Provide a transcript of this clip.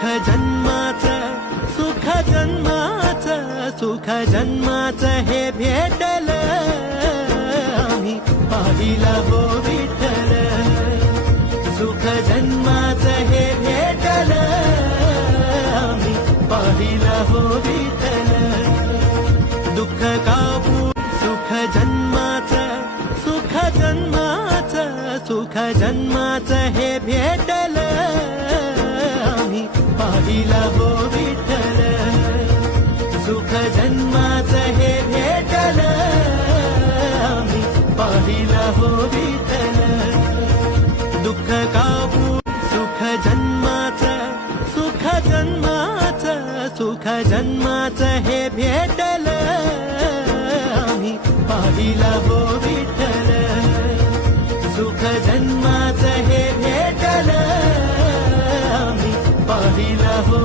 सुख जन्माचं सुख जन्माचं सुख जन्माचं हे भेटलं आम्ही पाहिला हो विठ्ठल सुख जन्माचं हे भेटलं आम्ही पाहिला हो विठ्ठल दुःख काबू सुख जन्माचं सुख जन्माचं सुख जन्माचं हे भेटलं आम्ही पाहिला हो विठ्ठल सुख जन्माचं हे भेटलं आम्ही पाहिला हो विठ्ठल दुःख काबू सुख जन्माचं सुख जन्माचं सुख जन्माचं हे भेटलं आम्ही पाहिला हो विठ्ठल सुख जन्माचं हे भेटलं आम्ही पाहिला हो